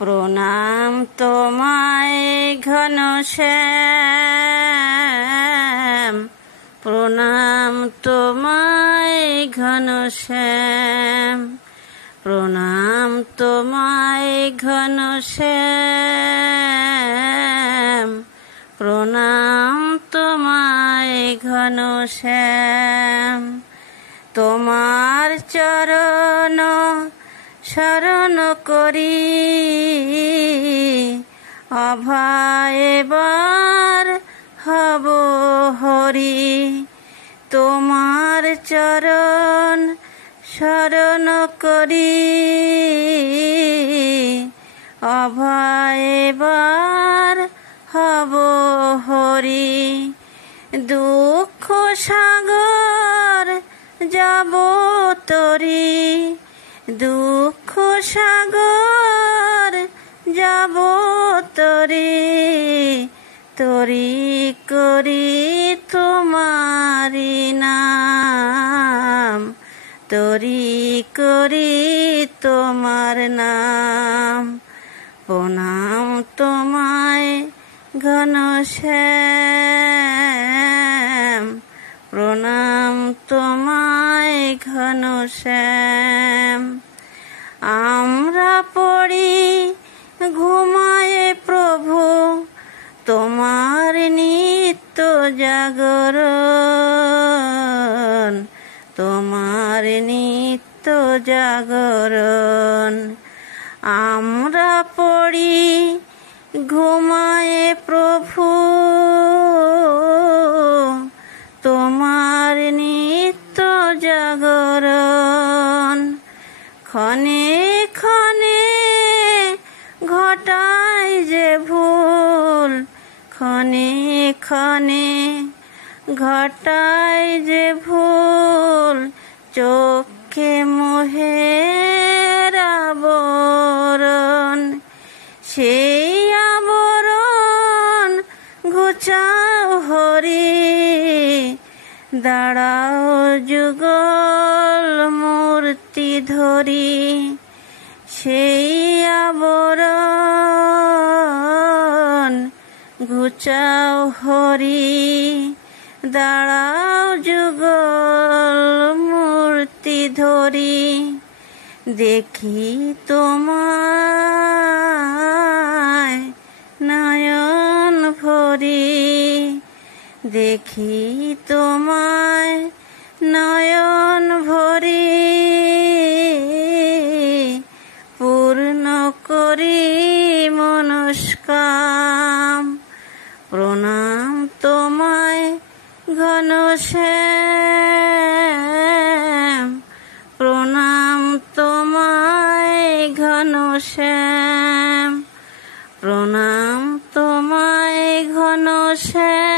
প্রণাম তোমায় ঘনশ্যাম, প্রণাম তোমায় ঘনশ্যাম, প্রণাম তোমায় ঘনশ্যাম, প্রণাম তোমায় ঘনশ্যাম। তোমার চরণ শরণ করি, অভয় এবার হব হরি। তোমার চরণ শরণ করি, অভয় এবার হব হরি। দুঃখ সাগর যাব তরি, দুঃখ সাগর যাব তরি, তরি করি তোমারি নাম, তরি করি তোমার নাম। প্রণাম তোমায় ঘনশ্যাম, প্রণাম তোমায় ঘনশ্যাম। আমরা পড়ি ঘুমায়ে প্রভু, তোমার নিত্য জাগরণ, তোমার নিত্য জাগরণ। আমরা পড়ি ঘুমায়ে প্রভু, তোমার নিত্য জাগরণ। ক্ষণে ক্ষণে ঘটায় যে ভুল, ক্ষণে ক্ষণে ঘটায় যে ভুল, চোখে মোহের আবরণ। সেই আবরণ ঘুচাও হরি, দাঁড়াও যুগল মূর্তি ধরি। সেই আবরণ ঘুচাও হরি, দাঁড়াও যুগল মূর্তি ধরি। দেখি তোমায় নয়ন ভরি, দেখি তোমায় নয়ন ভরি, পূর্ণ করি মনস্কাম। প্রণাম তোমায় ঘনশ্যাম, প্রণাম তোমায় ঘনশ্যাম, প্রণাম তোমায় ঘনশ্যাম।